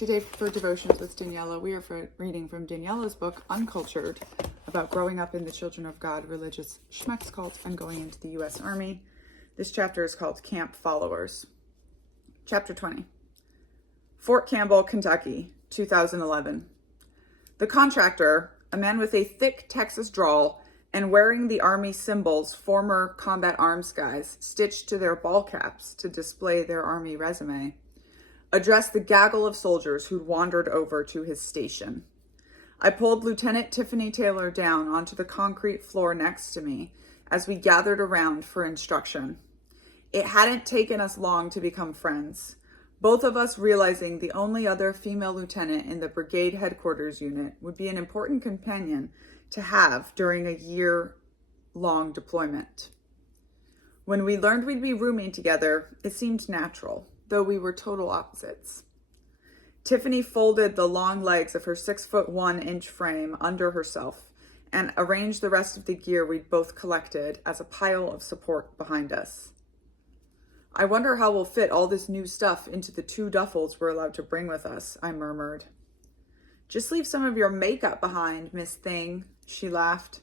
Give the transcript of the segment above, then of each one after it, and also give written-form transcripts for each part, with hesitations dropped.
Today for Devotions with Daniella, we are reading from Daniella's book, Uncultured, about growing up in the Children of God religious Schmeck's cult and going into the U.S. Army. This chapter is called Camp Followers. Chapter 20. Fort Campbell, Kentucky, 2011. The contractor, a man with a thick Texas drawl and wearing the Army symbols former combat arms guys stitched to their ball caps to display their Army resume, addressed the gaggle of soldiers who'd wandered over to his station. I pulled Lieutenant Tiffany Taylor down onto the concrete floor next to me as we gathered around for instruction. It hadn't taken us long to become friends, both of us realizing the only other female lieutenant in the brigade headquarters unit would be an important companion to have during a year-long deployment. When we learned we'd be rooming together, it seemed natural, though we were total opposites. Tiffany folded the long legs of her 6'1" frame under herself and arranged the rest of the gear we'd both collected as a pile of support behind us. I wonder how we'll fit all this new stuff into the 2 duffels we're allowed to bring with us, I murmured. Just leave some of your makeup behind, Miss Thing, she laughed.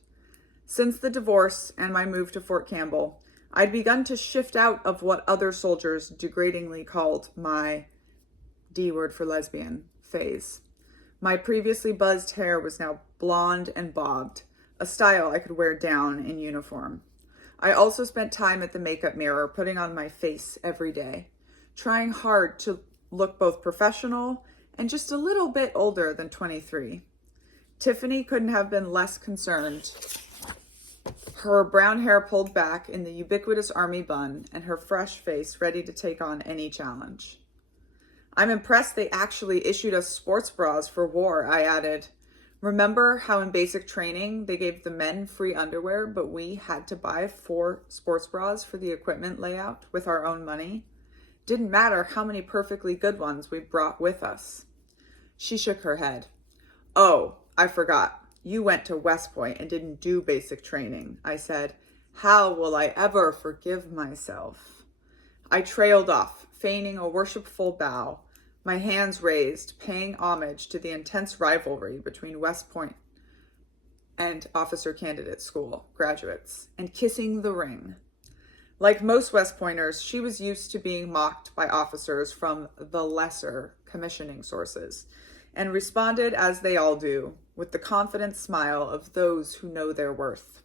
Since the divorce and my move to Fort Campbell, I'd begun to shift out of what other soldiers degradingly called my D word for lesbian phase. My previously buzzed hair was now blonde and bobbed, a style I could wear down in uniform. I also spent time at the makeup mirror putting on my face every day, trying hard to look both professional and just a little bit older than 23. Tiffany couldn't have been less concerned. Her brown hair pulled back in the ubiquitous Army bun and her fresh face ready to take on any challenge. I'm impressed they actually issued us sports bras for war, I added. Remember how in basic training they gave the men free underwear, but we had to buy 4 sports bras for the equipment layout with our own money? Didn't matter how many perfectly good ones we brought with us. She shook her head. Oh, I forgot. You went to West Point and didn't do basic training, I said. How will I ever forgive myself? I trailed off, feigning a worshipful bow, my hands raised, paying homage to the intense rivalry between West Point and Officer Candidate School graduates, and kissing the ring. Like most West Pointers, she was used to being mocked by officers from the lesser commissioning sources, and responded as they all do, with the confident smile of those who know their worth.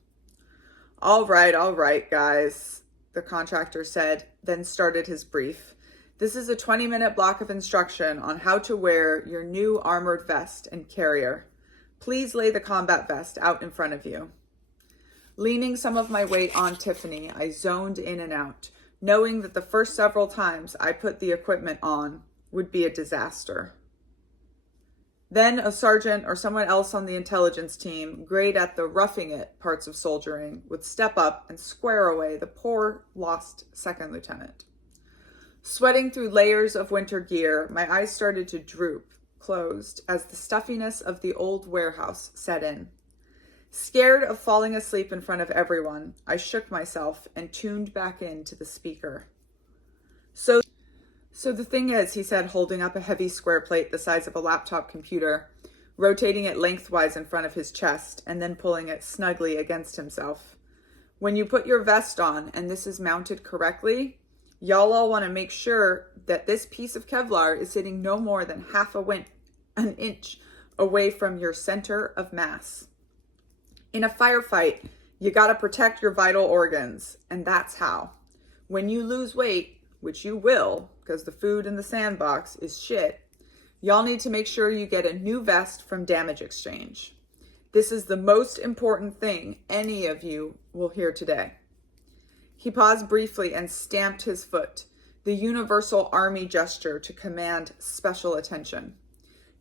All right, guys, the contractor said, then started his brief. This is a 20-minute block of instruction on how to wear your new armored vest and carrier. Please lay the combat vest out in front of you. Leaning some of my weight on Tiffany, I zoned in and out, knowing that the first several times I put the equipment on would be a disaster. Then a sergeant or someone else on the intelligence team, great at the roughing it parts of soldiering, would step up and square away the poor lost second lieutenant. Sweating through layers of winter gear, my eyes started to droop, closed, as the stuffiness of the old warehouse set in. Scared of falling asleep in front of everyone, I shook myself and tuned back into the speaker. So the thing is, he said, holding up a heavy square plate the size of a laptop computer, rotating it lengthwise in front of his chest, and then pulling it snugly against himself. When you put your vest on and this is mounted correctly, y'all all want to make sure that this piece of Kevlar is sitting no more than an inch away from your center of mass. In a firefight, you gotta protect your vital organs, and that's how. When you lose weight, which you will, because the food in the sandbox is shit, y'all need to make sure you get a new vest from Damage Exchange. This is the most important thing any of you will hear today. He paused briefly and stamped his foot, the universal Army gesture to command special attention.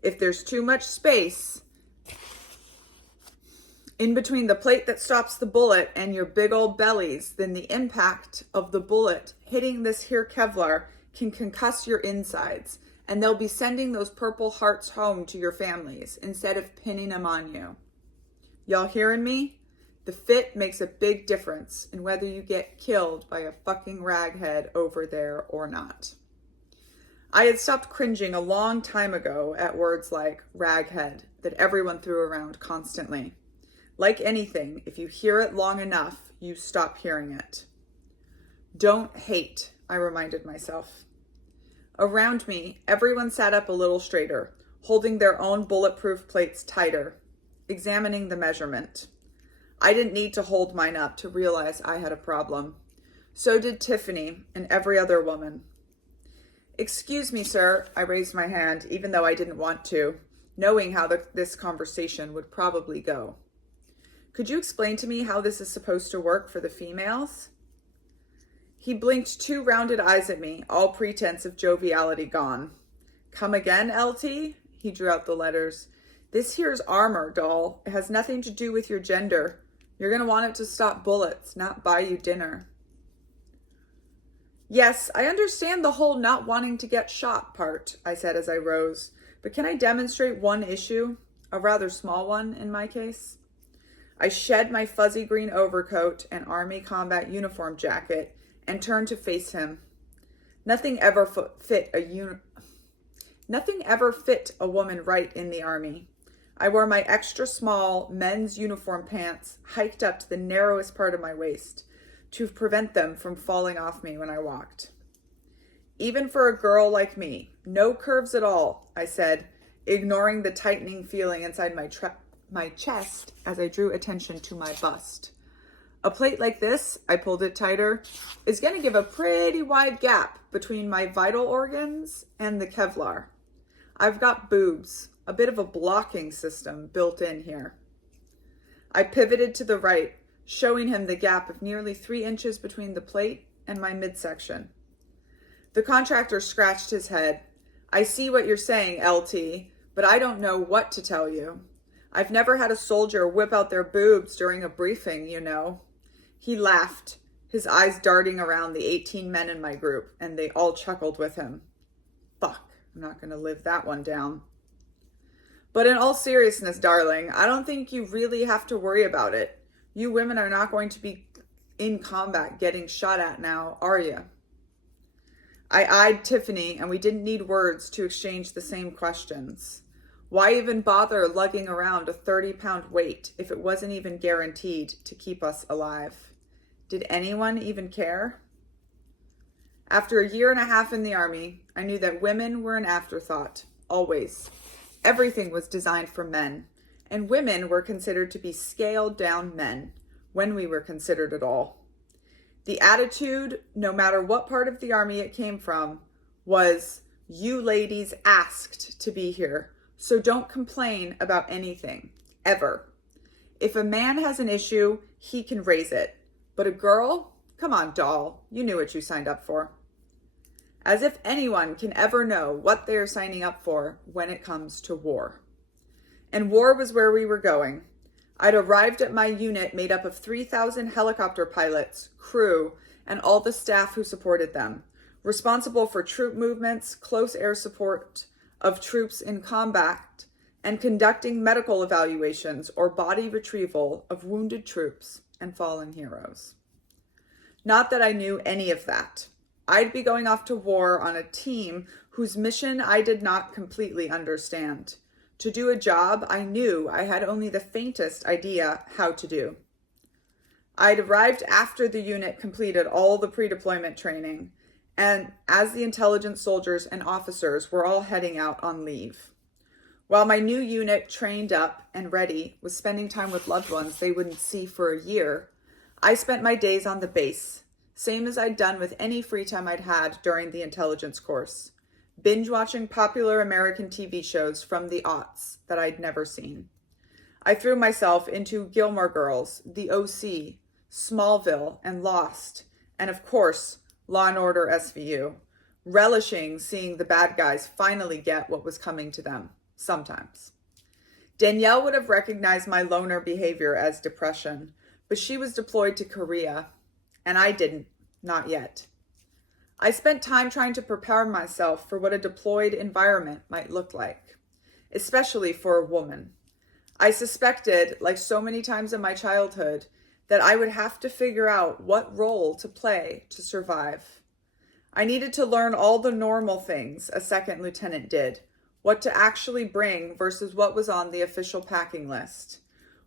If there's too much space in between the plate that stops the bullet and your big old bellies, then the impact of the bullet hitting this here Kevlar can concuss your insides, and they'll be sending those purple hearts home to your families instead of pinning them on you. Y'all hearing me? The fit makes a big difference in whether you get killed by a fucking raghead over there or not. I had stopped cringing a long time ago at words like raghead that everyone threw around constantly. Like anything, if you hear it long enough, you stop hearing it. Don't hate, I reminded myself. Around me, everyone sat up a little straighter, holding their own bulletproof plates tighter, examining the measurement. I didn't need to hold mine up to realize I had a problem. So did Tiffany and every other woman. Excuse me, sir, I raised my hand, even though I didn't want to, knowing how this conversation would probably go. Could you explain to me how this is supposed to work for the females? He blinked 2 rounded eyes at me, all pretense of joviality gone. Come again, LT? He drew out the letters. This here's armor, doll. It has nothing to do with your gender. You're going to want it to stop bullets, not buy you dinner. Yes, I understand the whole not wanting to get shot part, I said as I rose. But can I demonstrate one issue? A rather small one in my case. I shed my fuzzy green overcoat and army combat uniform jacket and turned to face him. Nothing ever fit a woman right in the army. I wore my extra small men's uniform pants hiked up to the narrowest part of my waist to prevent them from falling off me when I walked. Even for a girl like me, no curves at all, I said, ignoring the tightening feeling inside my chest as I drew attention to my bust. A plate like this, I pulled it tighter, is going to give a pretty wide gap between my vital organs and the Kevlar. I've got boobs, a bit of a blocking system built in here. I pivoted to the right, showing him the gap of nearly 3 inches between the plate and my midsection. The contractor scratched his head. I see what you're saying, LT, but I don't know what to tell you. I've never had a soldier whip out their boobs during a briefing, you know. He laughed, his eyes darting around the 18 men in my group, and they all chuckled with him. Fuck, I'm not going to live that one down. But in all seriousness, darling, I don't think you really have to worry about it. You women are not going to be in combat getting shot at now, are you? I eyed Tiffany, and we didn't need words to exchange the same questions. Why even bother lugging around a 30-pound weight if it wasn't even guaranteed to keep us alive? Did anyone even care? After a 1.5 years in the army, I knew that women were an afterthought, always. Everything was designed for men, and women were considered to be scaled-down men, when we were considered at all. The attitude, no matter what part of the army it came from, was, you ladies asked to be here, so don't complain about anything, ever. If a man has an issue, he can raise it. But a girl? Come on, doll, you knew what you signed up for. As if anyone can ever know what they are signing up for when it comes to war. And war was where we were going. I'd arrived at my unit made up of 3,000 helicopter pilots, crew, and all the staff who supported them, responsible for troop movements, close air support of troops in combat, and conducting medical evaluations or body retrieval of wounded troops and fallen heroes. Not that I knew any of that. I'd be going off to war on a team whose mission I did not completely understand. To do a job I knew I had only the faintest idea how to do. I'd arrived after the unit completed all the pre-deployment training, and as the intelligence soldiers and officers were all heading out on leave. While my new unit, trained up and ready, was spending time with loved ones they wouldn't see for a year, I spent my days on the base, same as I'd done with any free time I'd had during the intelligence course. Binge-watching popular American TV shows from the aughts that I'd never seen. I threw myself into Gilmore Girls, The OC, Smallville, and Lost, and of course, Law and Order SVU, relishing seeing the bad guys finally get what was coming to them, sometimes. Danielle would have recognized my loner behavior as depression, but she was deployed to Korea, and I didn't, not yet. I spent time trying to prepare myself for what a deployed environment might look like, especially for a woman. I suspected, like so many times in my childhood, that I would have to figure out what role to play to survive. I needed to learn all the normal things a second lieutenant did, what to actually bring versus what was on the official packing list,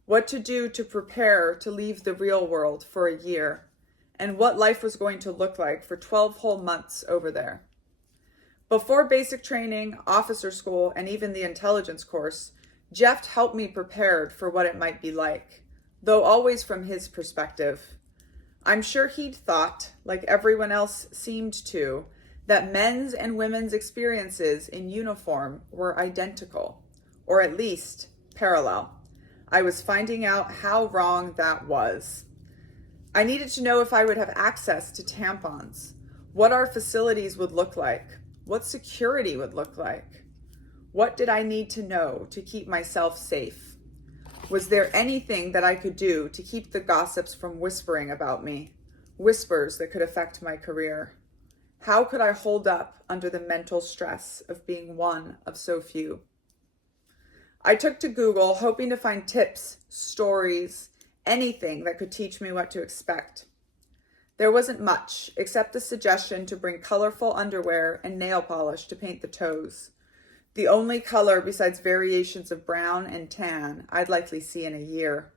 what to do to prepare to leave the real world for a year, and what life was going to look like for 12 whole months over there. Before basic training, officer school, and even the intelligence course, Jeff helped me prepared for what it might be like, though always from his perspective. I'm sure he'd thought, like everyone else seemed to, that men's and women's experiences in uniform were identical, or at least parallel. I was finding out how wrong that was. I needed to know if I would have access to tampons, what our facilities would look like, what security would look like. What did I need to know to keep myself safe? Was there anything that I could do to keep the gossips from whispering about me? Whispers that could affect my career. How could I hold up under the mental stress of being one of so few? I took to Google hoping to find tips, stories, anything that could teach me what to expect. There wasn't much, except the suggestion to bring colorful underwear and nail polish to paint the toes. The only color besides variations of brown and tan I'd likely see in a year.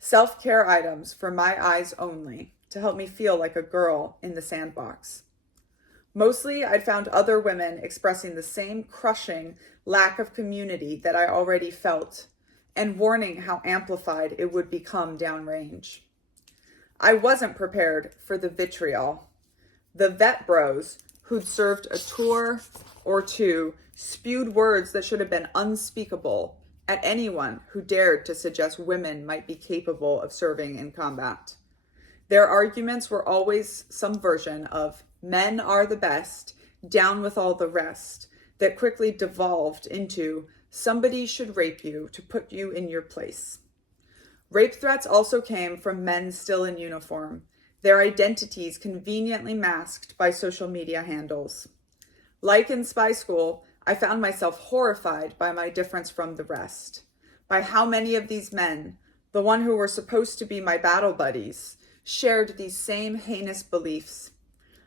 Self-care items for my eyes only, to help me feel like a girl in the sandbox. Mostly, I'd found other women expressing the same crushing lack of community that I already felt, and warning how amplified it would become downrange. I wasn't prepared for the vitriol. The vet bros who'd served a tour or two spewed words that should have been unspeakable at anyone who dared to suggest women might be capable of serving in combat. Their arguments were always some version of men are the best, down with all the rest, that quickly devolved into somebody should rape you to put you in your place. Rape threats also came from men still in uniform, their identities conveniently masked by social media handles. Like in spy school, I found myself horrified by my difference from the rest, by how many of these men, the one who were supposed to be my battle buddies, shared these same heinous beliefs.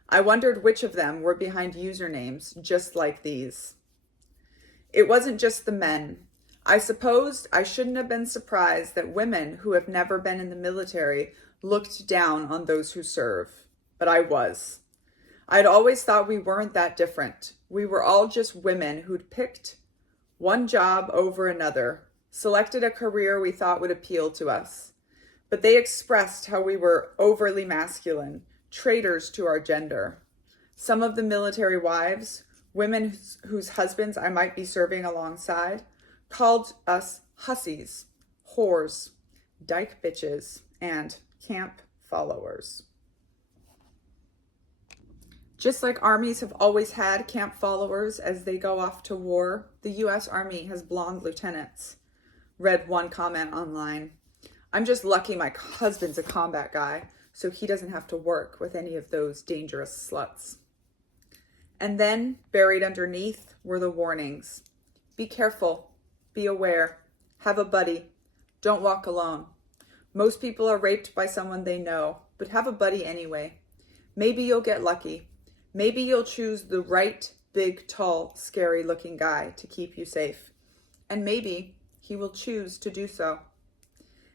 I wondered which of them were behind usernames just like these. It wasn't just the men. I supposed I shouldn't have been surprised that women who have never been in the military looked down on those who serve, but I was. I'd always thought we weren't that different. We were all just women who'd picked one job over another, selected a career we thought would appeal to us. But they expressed how we were overly masculine, traitors to our gender. Some of the military wives, women whose husbands I might be serving alongside, called us hussies, whores, dyke bitches, and camp followers. Just like armies have always had camp followers as they go off to war, the U.S. Army has blonde lieutenants, read one comment online. I'm just lucky my husband's a combat guy, so he doesn't have to work with any of those dangerous sluts. And then, buried underneath, were the warnings. Be careful, be aware, have a buddy, don't walk alone. Most people are raped by someone they know, but have a buddy anyway. Maybe you'll get lucky. Maybe you'll choose the right, big, tall, scary-looking guy to keep you safe. And maybe he will choose to do so.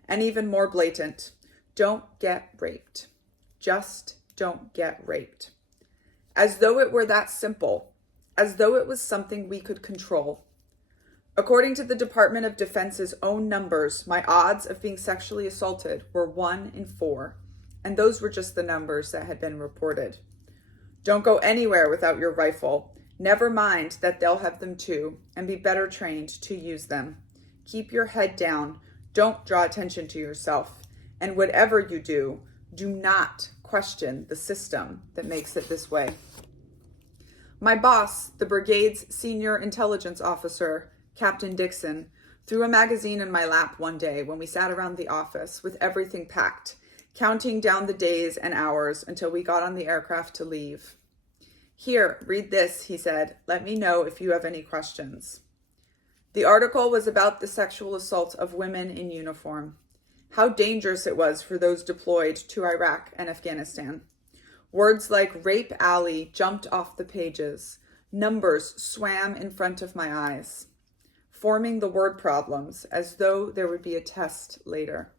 And even more blatant, don't get raped. Just don't get raped. As though it were that simple, as though it was something we could control. According to the Department of Defense's own numbers, my odds of being sexually assaulted were 1 in 4, and those were just the numbers that had been reported. Don't go anywhere without your rifle. Never mind that they'll have them too, and be better trained to use them. Keep your head down. Don't draw attention to yourself. And whatever you do, do not question the system that makes it this way. My boss, the brigade's senior intelligence officer, Captain Dixon, threw a magazine in my lap one day when we sat around the office with everything packed, counting down the days and hours until we got on the aircraft to leave. Here, read this, he said. Let me know if you have any questions. The article was about the sexual assault of women in uniform, how dangerous it was for those deployed to Iraq and Afghanistan. Words like rape alley jumped off the pages. Numbers swam in front of my eyes, forming the word problems as though there would be a test later.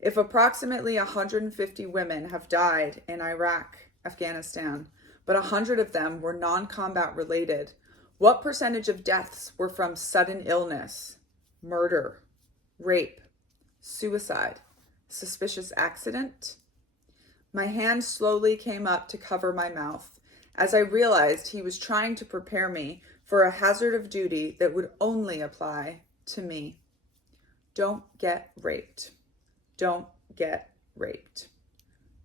If approximately 150 women have died in Iraq, Afghanistan, but 100 of them were non-combat related, what percentage of deaths were from sudden illness, murder, rape, suicide, suspicious accident? My hand slowly came up to cover my mouth as I realized he was trying to prepare me for a hazard of duty that would only apply to me. Don't get raped. Don't get raped.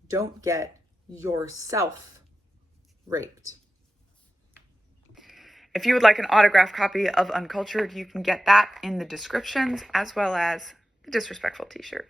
Don't get yourself raped. If you would like an autographed copy of Uncultured, you can get that in the descriptions as well as the Disrespectful t-shirt.